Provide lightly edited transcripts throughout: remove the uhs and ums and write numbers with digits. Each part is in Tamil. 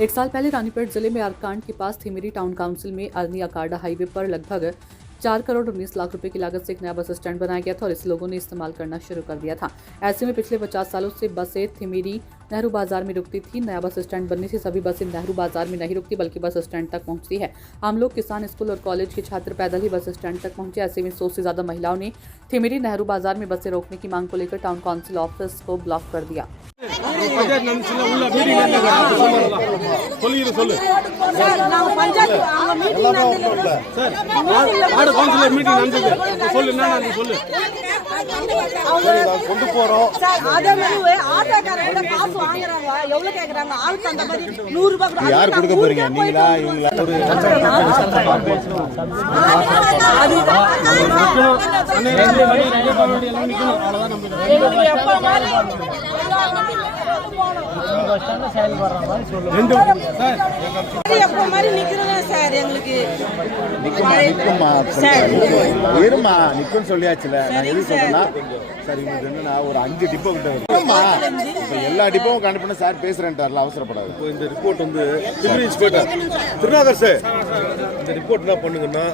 एक साल पहले रानीपेट जिले में आरकांड के पास थिमेरी टाउन काउंसिल में अरनी अकार्डा हाईवे पर लगभग 4 करोड़ 19 लाख रुपए की लागत से एक नया बस स्टैंड बनाया गया था और इसे लोगों ने इस्तेमाल करना शुरू कर दिया था। ऐसे में पिछले 50 सालों से बसें थिमेरी नेहरू बाजार में रुकती थी। नया बस स्टैंड बनने से सभी बसें नेहरू बाजार में नहीं रुकती बल्कि बस स्टैंड तक पहुंचती है। आम लोग, किसान, स्कूल और कॉलेज के छात्र पैदल ही बस स्टैंड तक पहुंचे। ऐसे में 100 से ज्यादा महिलाओं ने थिमेरी नेहरू बाजार में बसें रोकने की मांग को लेकर टाउन काउंसिल ऑफिस को ब्लॉक कर दिया। யார் கொடுக்க போறீங்க? நீங்களா இவங்களா? ஒரு 5 டிப்போ கிட்ட எல்லா டிப்போவும் கண்டுபிடிச்சா சார் பேசுறேன்ட்டார்ல, அவசரப்படாது. இந்த ரிப்போர்ட் வந்து திருநாகர் சார் இந்த ரிப்போர்ட் என்ன பண்ணுங்கன்னா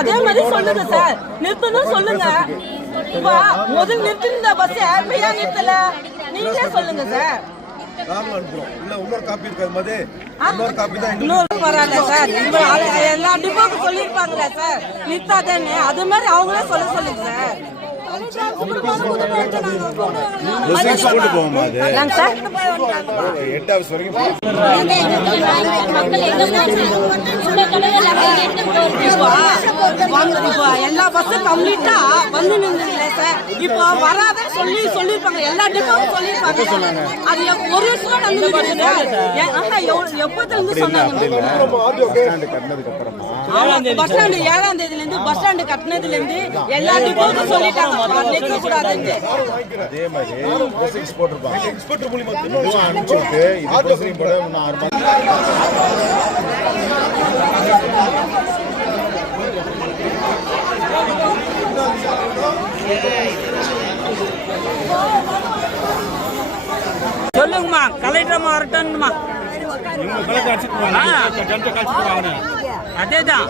அதே மாதிரி சொல்லுங்க சார், நிறுத்தணும் சொல்லுங்க. முதல் நிறுத்திருந்த பஸ் யாருமையா நிறுத்தல, நீங்களே சொல்லுங்க சார். இன்னொரு காப்பி இருக்காது, இன்னொரு காப்பி தான் இன்னொரு வரால சார். எல்லா டிப்போக்கும் சொல்லியிருப்பாங்களே சார் நிறுத்தாதேன்னு, அது மாதிரி அவங்களே சொல்லுங்க சார். எல்லா பஸ்ஸும் கம்ப்ளீட்டா வந்து நின்றுங்களே சார். இப்போ வராத சொல்லிருப்பாங்க, எல்லா டிப்போவும் சொல்லிருப்பாங்க. அது ஒரு வருஷம் எப்பத்துல இருந்து சொன்னாங்க? பஸ் ஸ்டாண்டு 7ஆம் தேதியில இருந்து பஸ் ஸ்டாண்டு கட்டினதுல இருந்து எல்லா டிப்போவும் சொல்லிட்டாங்க நிற்க கூடாதுன்னு. அதே மாதிரி எக்ஸ்போர்ட் மூலமா அனுப்பிச்சுட்டு இது போட இன்னும் 6 சொல்லுங்கம்மா, கலெக்டர் வரட்டும்மா. அதேதான்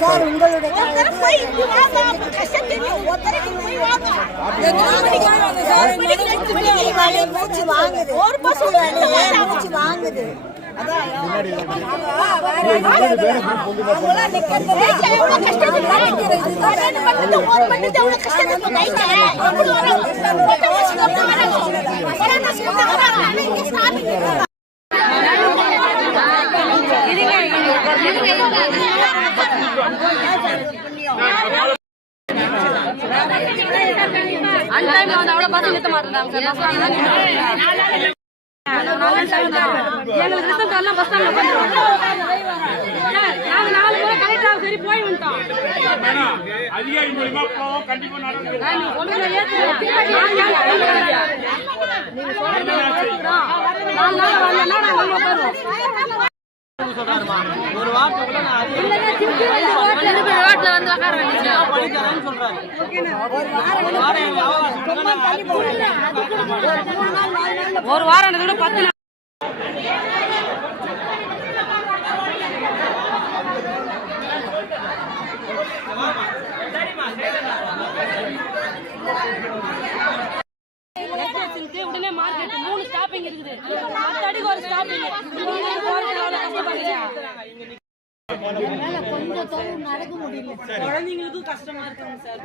சார், உங்களுடைய வாங்குது. அதிகாரி மூலமா கண்டிப்பா ஒரு வாரத்துக்குள்ள ஒரு வாரம் 10 உடனே மார்க்கெட் 3 ஸ்டாப்பிங் இருக்குது. அடிக்கு ஒரு ஸ்டாப்பிங். கொஞ்சம் தொலைவு நடக்க முடியல. குழந்தைங்களுக்கும் கஷ்டமா இருக்குங்க சார்.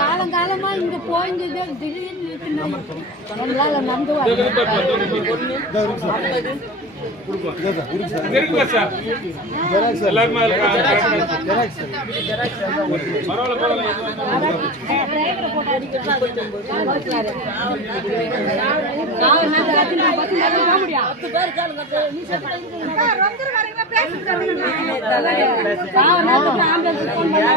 காலங்காலமா இங்க போயிட்டு திடீர்னு எங்களால நம்பு முடியும் ஆம்புலன்ஸ் ஃபோன் பண்ணி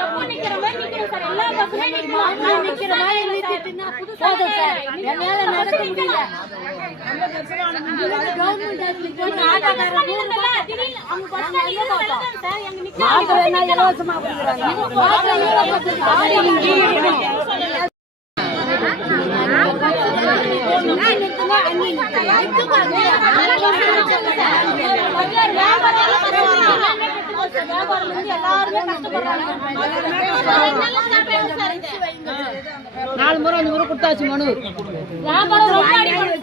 எப்போ நிக்கிற மாதிரி நிக்கிறோம் சார். எல்லா பஸ்ஸுமே நிக்கிற மாதிரி நிறுத்திட்டுன்னா போதும் சார். என்னால நடக்க முடியல. கவர்மெண்ட் ஹாஸ்பிட்டல் ஆட்டோக்காரங்க திடீர்னு அவங்க பஸ் ஸ்டாண்ட் சார் எங்க நிக்க மாத்திரை என்ன இலவசமா கொடுக்குறாங்க. வியாபாரம் வந்து எல்லாருமே கஷ்டப்படுறாங்க. 4 முறை 5 முறை கொடுத்தாச்சு மனு. வியாபாரம் ரொம்ப அடிபடுது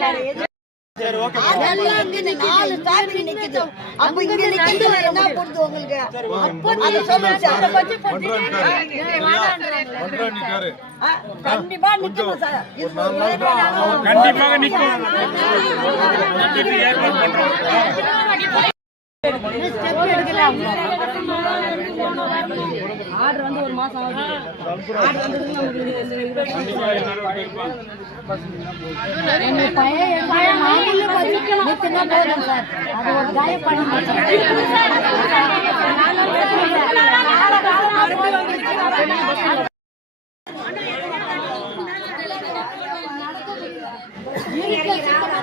சார். அதெல்லாம் இங்க 4 ஸ்டாப்பிங் நிக்குது. அப்ப இங்க நிக்குது என்ன போடுது உங்களுக்கு? அப்ப அது சொல்லுங்க சார். கண்டிப்பா நிக்கணும் சார். கண்டிப்பாக நிற்கும். ஸ்டெப் எடுக்கலாம். ஆர்டர் வந்து ஒரு மாசம் ஆகுது. ஆர்டர் வந்து எங்க பையன் மாடியில நிக்கணும் போதும் சார். அது ஒரு காயம் பண்ணி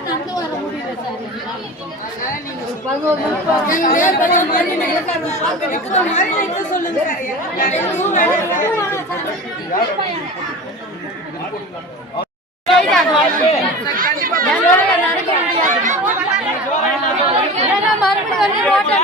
நடந்து வர முடியல சார். 11 சொல்லுங்க நடக்க முடியாது. மறுபடியும் வந்து ரோட்டை